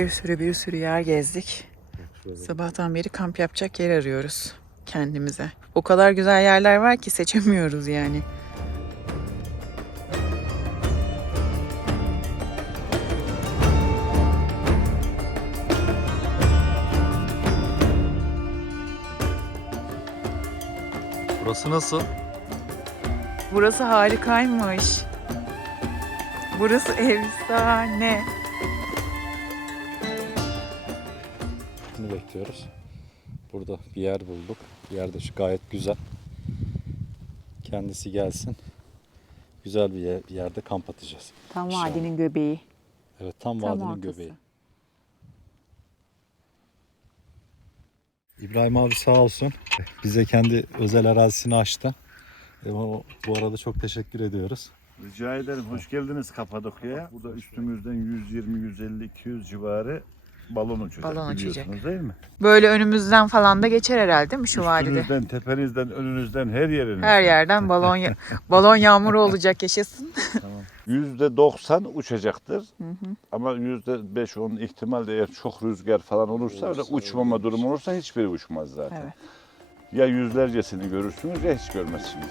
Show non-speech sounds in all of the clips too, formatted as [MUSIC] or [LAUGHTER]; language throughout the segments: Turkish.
Bir sürü bir sürü yer gezdik. Sabahtan beri kamp yapacak yer arıyoruz kendimize. O kadar güzel yerler var ki seçemiyoruz yani. Burası nasıl? Burası harikaymış. Burası efsane. Bekliyoruz. Burada bir yer bulduk. Yer de şu gayet güzel. Kendisi gelsin. Güzel bir, yer- bir yerde kamp atacağız. Tam İnşallah. vadinin göbeği. Evet tam, Tam vadinin ortası. göbeği. İbrahim abi sağ olsun. Bize kendi özel arazisini açtı. E, o- bu arada çok teşekkür ediyoruz. Rica ederim. Hoş geldiniz Kapadokya'ya. Burada üstümüzden 120, 150, 200 civarı balon uçacak Balon uçacak. değil mi? Böyle önümüzden falan da geçer herhalde değil mi şu vadide? Üstünüzden, tepenizden, önünüzden her yeriniz. Her yerden balon ya- [LAUGHS] balon yağmuru olacak yaşasın. Yüzde doksan uçacaktır. Ama yüzde beş onun ihtimalle eğer çok rüzgar falan olursa öyle uçmama durumu olursa hiçbiri uçmaz zaten. Evet. Ya yüzlercesini görürsünüz ya hiç görmezsiniz.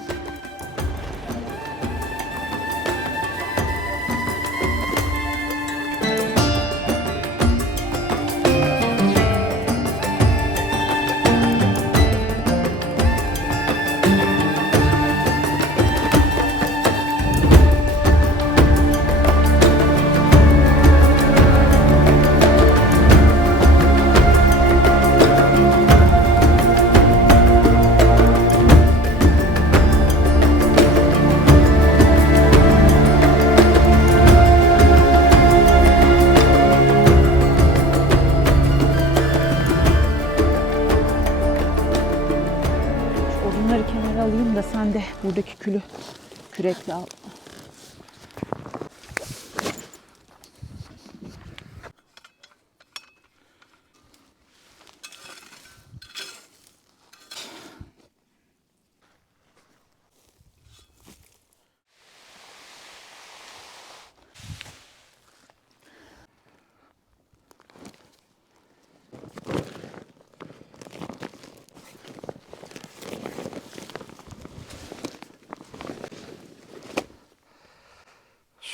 Kürekle al.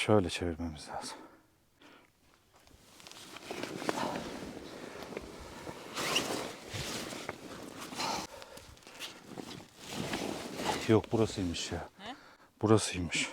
Şöyle çevirmemiz lazım. Yok burasıymış ya. Burasıymış.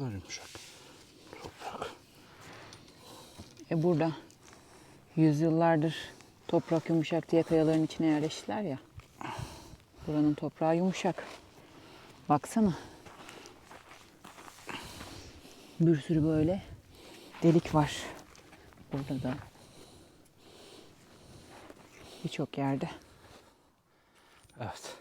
Kadar yumuşak. Toprak. E burada yüzyıllardır toprak yumuşak diye kayaların içine yerleştiler ya. Buranın toprağı yumuşak. Baksana. Bir sürü böyle delik var. Burada da. Birçok yerde. Evet.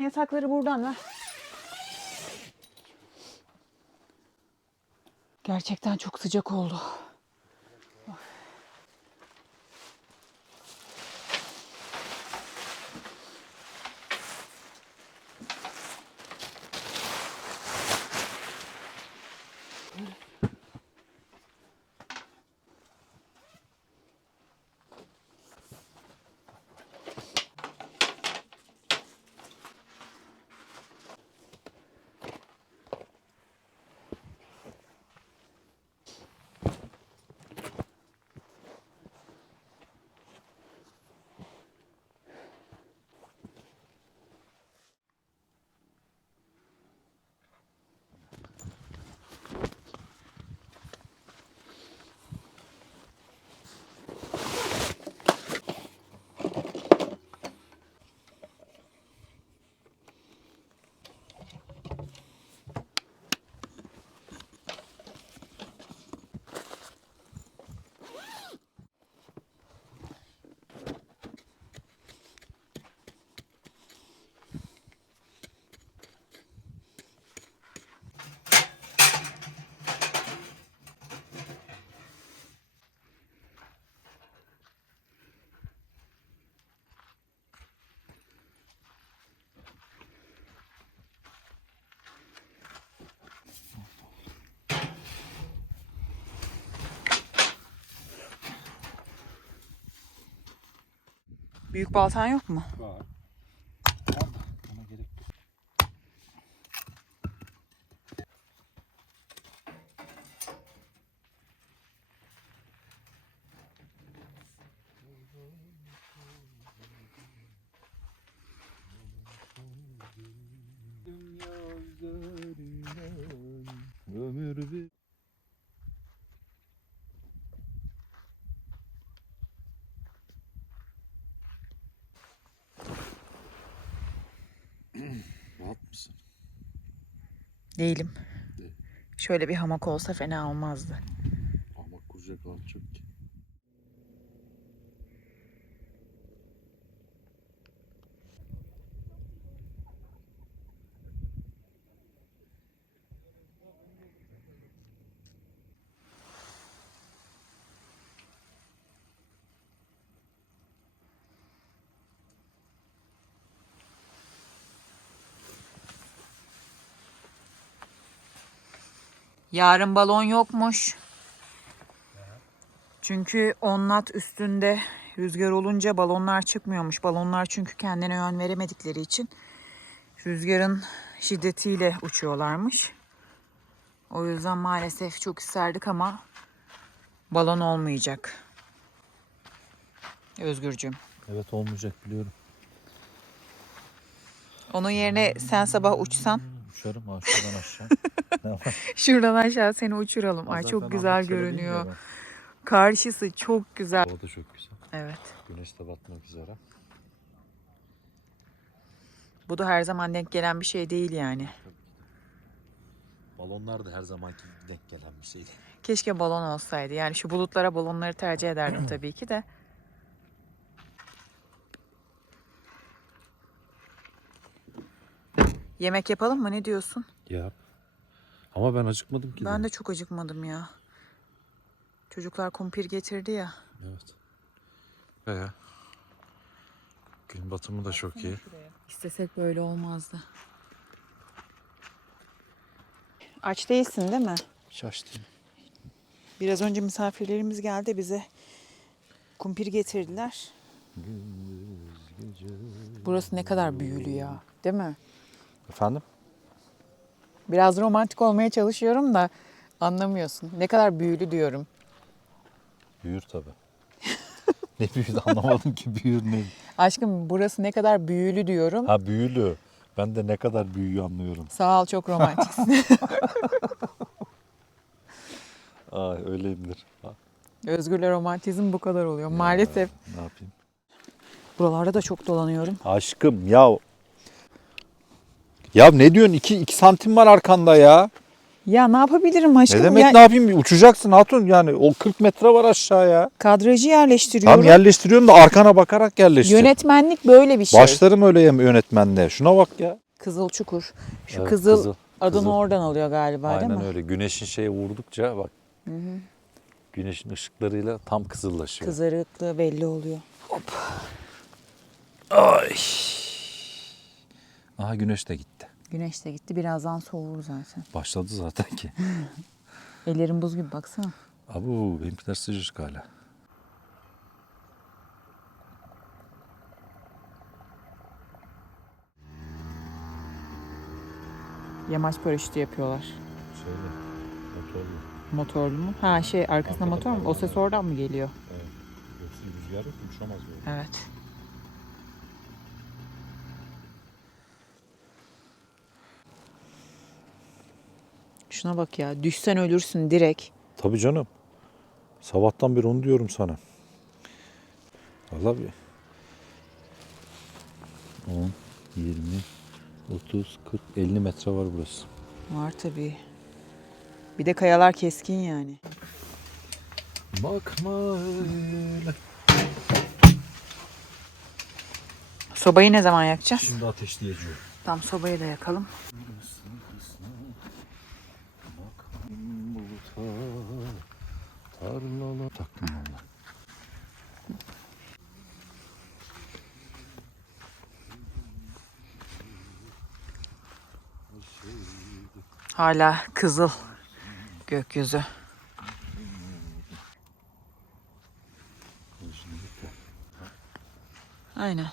Yatakları buradan ver. Gerçekten çok sıcak oldu. Büyük baltan yok mu? Var. Ama gerek yok. Ömür bir Mısın? Değilim. Değil. Şöyle bir hamak olsa fena olmazdı. Ama kuracak alan çok ki. Yarın balon yokmuş. Çünkü 10 nat üstünde rüzgar olunca balonlar çıkmıyormuş. Balonlar çünkü kendine yön veremedikleri için rüzgarın şiddetiyle uçuyorlarmış. O yüzden maalesef çok isterdik ama balon olmayacak. Özgürcüm. Evet olmayacak biliyorum. Onun yerine sen sabah uçsan Uçarım ha şuradan aşağı. [LAUGHS] ne var? şuradan aşağı seni uçuralım. Ay Zaten çok güzel Ahmet görünüyor. Karşısı çok güzel. Hava da çok güzel. Evet. Güneş de batmak üzere. Bu da her zaman denk gelen bir şey değil yani. Balonlar da her zamanki denk gelen bir şeydi. Keşke balon olsaydı. Yani şu bulutlara balonları tercih ederdim tabii ki de. Yemek yapalım mı? Ne diyorsun? Ya. Ama ben acıkmadım ki. Ben de çok acıkmadım ya. Çocuklar kumpir getirdi ya. Evet. Veya gün batımı da çok iyi. İstesek böyle olmazdı. Aç değilsin değil mi? Şaştım. Biraz önce misafirlerimiz geldi bize kumpir getirdiler. Burası ne kadar büyülü ya, değil mi? Efendim? Biraz romantik olmaya çalışıyorum da anlamıyorsun. Ne kadar büyülü diyorum. Büyür tabi. [LAUGHS] ne büyüdü anlamadım ki büyür ne. Aşkım burası ne kadar büyülü diyorum. Ha büyülü. Ben de ne kadar büyüğü anlıyorum. Sağ ol çok romantiksin. [LAUGHS] [LAUGHS] Ay öyleyimdir. Özgürle romantizm bu kadar oluyor maalesef. ne yapayım? Buralarda da çok dolanıyorum. Aşkım ya. Ya ne diyorsun? 2 2 santim var arkanda ya. Ya ne yapabilirim aşkım? Ne demek Ya, ne yapayım? Uçacaksın hatun yani. O 40 metre var aşağıya. Kadrajı yerleştiriyorum. Tam yerleştiriyorum da arkana bakarak yerleştir. Yönetmenlik böyle bir şey. Başlarım öyle yem- yönetmenle. Şuna bak ya. Kızıl Çukur. Şu Evet, kızıl, kızıl. Adını Kızıl. oradan alıyor galiba değil Aynen mi? öyle. Güneşin şeye vurdukça bak. Güneşin ışıklarıyla tam kızıllaşıyor. Kızarıklığı belli oluyor. Ay. Aha güneş de gitti. Güneş de gitti. Birazdan soğur zaten. Başladı zaten ki. [LAUGHS] Ellerim buz gibi baksana. Abu benimkiler sıcacık hala. Yamaç paraşütü yapıyorlar. Şöyle motorlu. Motorlu mu? Ha şey arkasında motor mu? O ses oradan mı geliyor? Evet. Yoksa rüzgar yok uçamaz böyle. Evet. Şuna bak ya. Düşsen ölürsün direkt. Tabii canım. Sabahtan beri onu diyorum sana. Vallahi bir 10, 20, 30, 40, 50 metre var burası. Var tabii. Bir de kayalar keskin yani. Bakma öyle. Sobayı ne zaman yakacağız? Şimdi ateşleyeceğim. Tam sobayı da yakalım. Tarlala taktım valla. Hala kızıl gökyüzü. Aynen.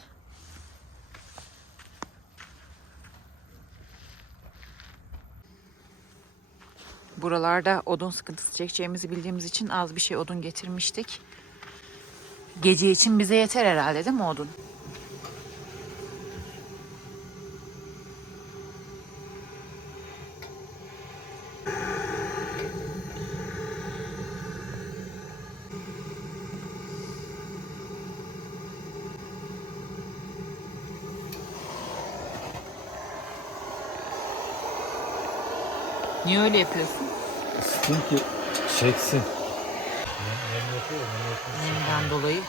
Buralarda odun sıkıntısı çekeceğimizi bildiğimiz için az bir şey odun getirmiştik. Gece için bize yeter herhalde değil mi odun? Niye öyle yapıyorsun? Ki çeksin. Nemden dolayı.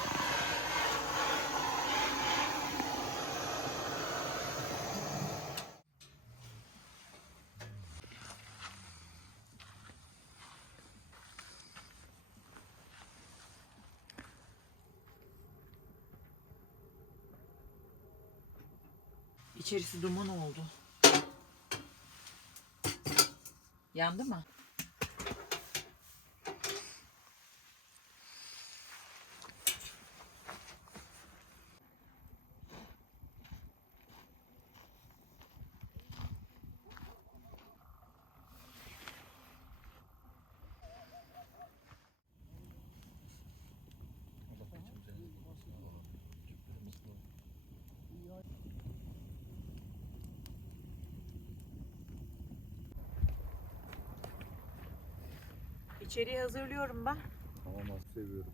İçerisi duman oldu. Yandı mı? İçeriği hazırlıyorum ben. Tamam az seviyoruz.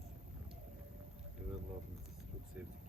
Yaralarımızı çok sevdik.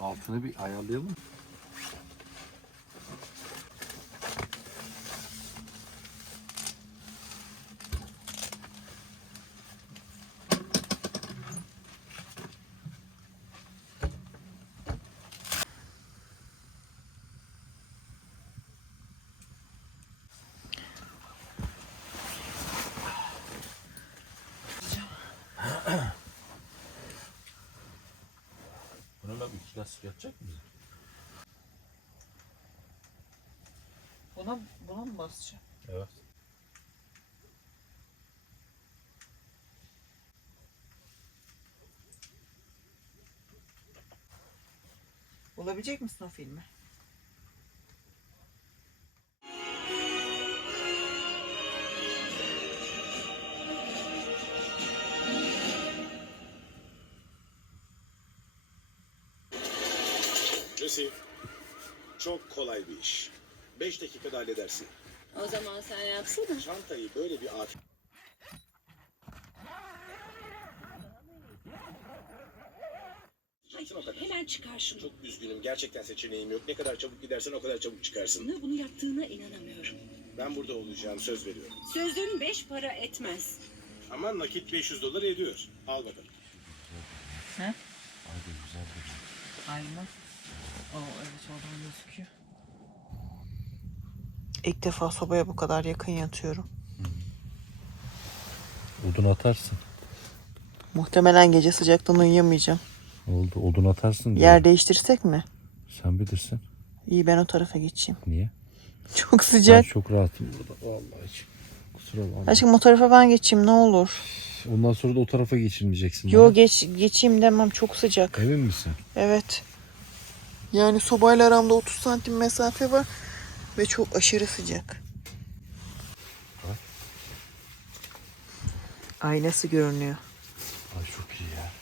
Altını bir ayarlayalım. Nasıl yatacak mı? Buna, buna mı basacağım? Evet. Bulabilecek misin o filmi? Jesse, çok kolay bir iş. Beş dakikada halledersin. O zaman sen yapsana. Çantayı böyle bir at. Hayır, o kadar. hemen çıkar şunu. Çok üzgünüm. Gerçekten seçeneğim yok. Ne kadar çabuk gidersen o kadar çabuk çıkarsın. Buna bunu yaptığına inanamıyorum. Ben burada olacağım. Söz veriyorum. Sözün beş para etmez. Ama nakit 500 dolar ediyor. Al bakalım. Aynen. Oo evet oradan gözüküyor. İlk defa sobaya bu kadar yakın yatıyorum. Odun atarsın. Muhtemelen gece sıcaktan uyuyamayacağım. Oldu odun atarsın diye. Yer değiştirsek mi? Sen bilirsin. İyi ben o tarafa geçeyim. Niye? Çok Ben sıcak. çok rahatım burada. Vallahi hiç. Kusura bakma. Aşkım o tarafa ben geçeyim ne olur. Ondan sonra da o tarafa geçilmeyeceksin. Yo bana. geç geçeyim demem çok sıcak. Emin misin? Evet. Yani sobayla aramda 30 santim mesafe var ve çok aşırı sıcak. Aynası görünüyor. Ay çok iyi ya.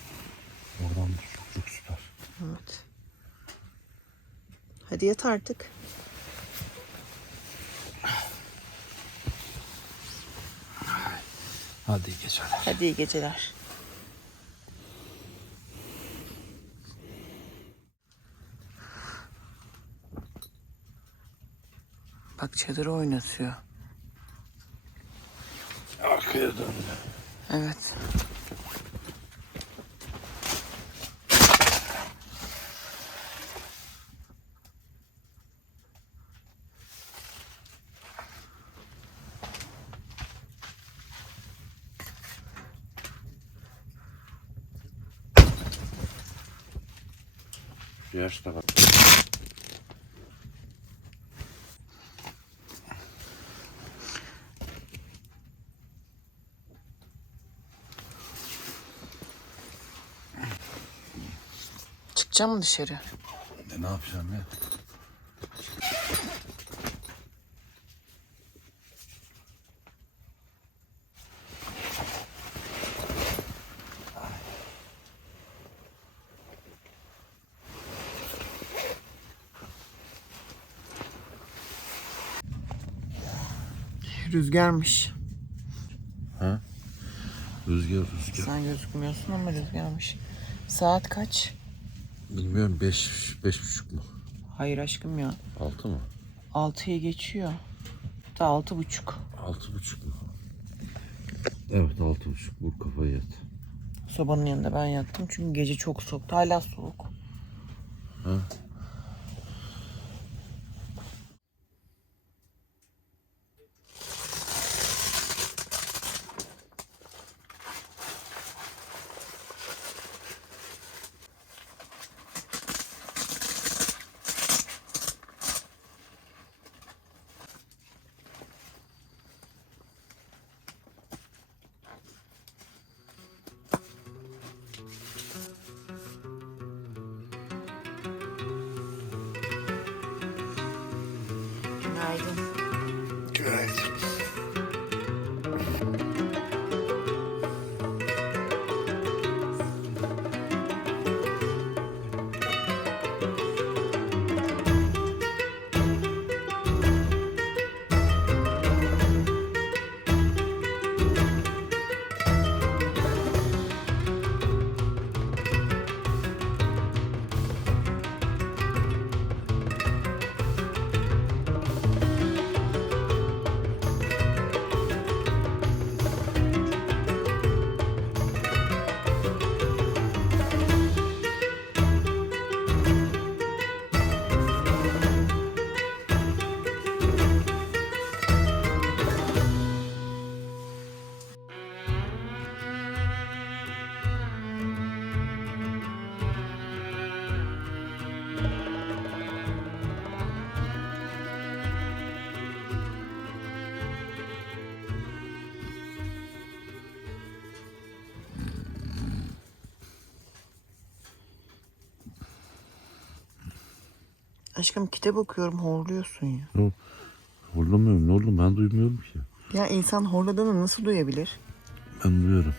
Oradan çok, çok süper. Evet. Hadi yat artık. Hadi iyi geceler. Hadi iyi geceler. Bak çadırı oynatıyor. Arkaya dön. Evet. Yaş da bak. Çıkacağım mı dışarı? Ne, ne yapacağım ya? Rüzgarmış. Ha? Rüzgar rüzgar. Sen gözükmüyorsun ama rüzgarmış. Saat kaç? Bilmiyorum beş, beş buçuk mu? Hayır aşkım ya. Altı mı? Altıya geçiyor. Da altı buçuk. Altı buçuk mu? Evet altı buçuk. Vur kafayı yat. Sobanın yanında ben yattım çünkü gece çok soğuktu. Hala soğuk. Ha? তাই জন্য Aşkım kitap okuyorum horluyorsun ya. Horlamıyorum ne oldu ben duymuyorum ki. Ya insan horladığını nasıl duyabilir? Ben duyuyorum.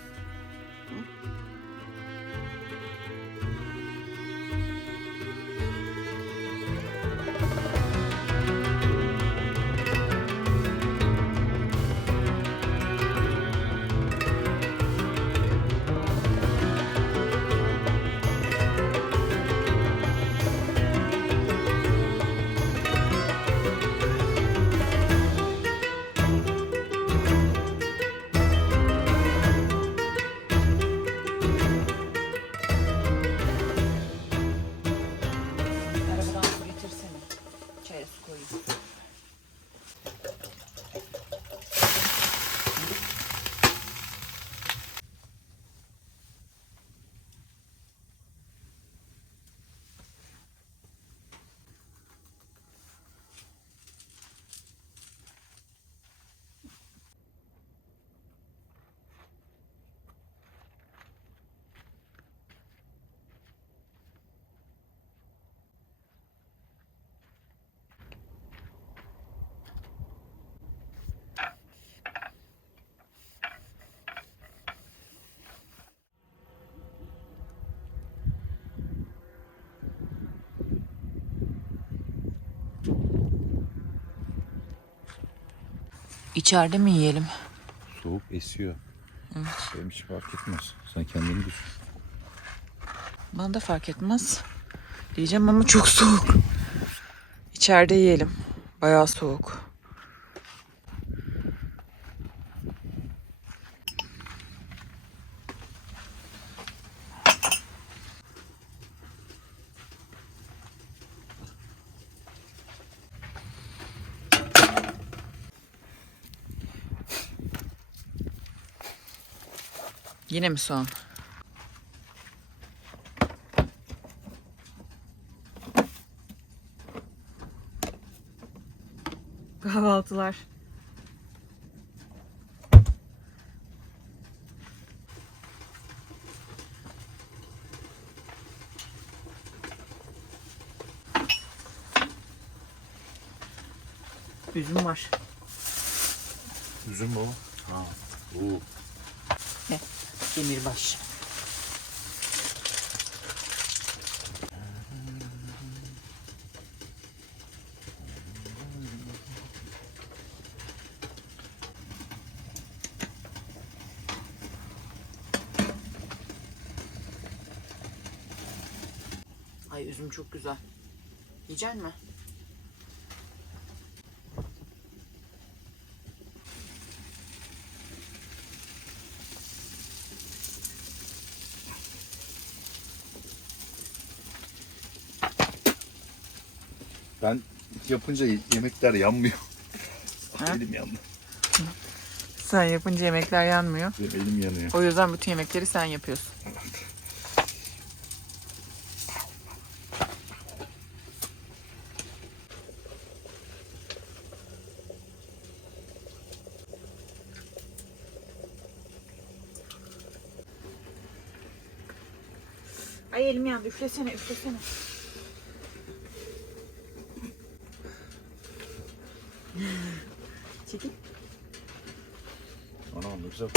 İçeride mi yiyelim? Soğuk esiyor. Benim hiç fark etmez. Sen kendini düşün. Bana da fark etmez. Diyeceğim ama çok soğuk. İçeride yiyelim. Bayağı soğuk. Yine mi soğan? Kahvaltılar. Üzüm var. Üzüm bu. Ha. Oo. Demirbaş. Ay üzüm çok güzel. Yiyecek mi? Ben yapınca yemekler yanmıyor. Ha? [LAUGHS] Elim yandı. Sen yapınca yemekler yanmıyor. Benim elim yanıyor. O yüzden bütün yemekleri sen yapıyorsun. Ay elim yandı. Üflesene, üflesene. Çekil. Anam ne güzel.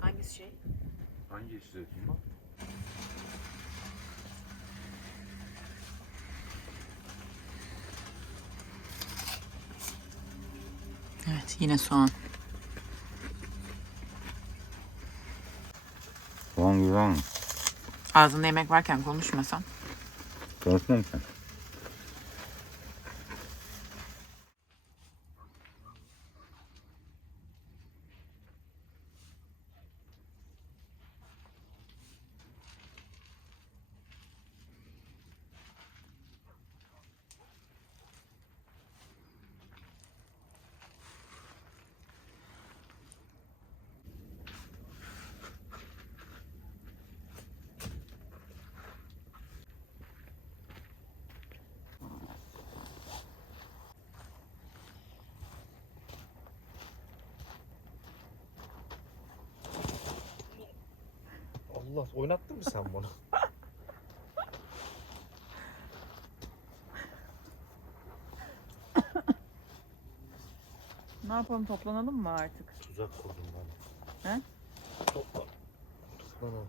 Hangisi şey? Hangi işletim bu? Evet, yine soğan. Soğan güzel mi? Ağzında yemek varken konuşmasan. Konuşmuyor musun? Ne yapalım toplanalım mı artık? Tuzak kurdum ben. He? Topla. Toplanalım.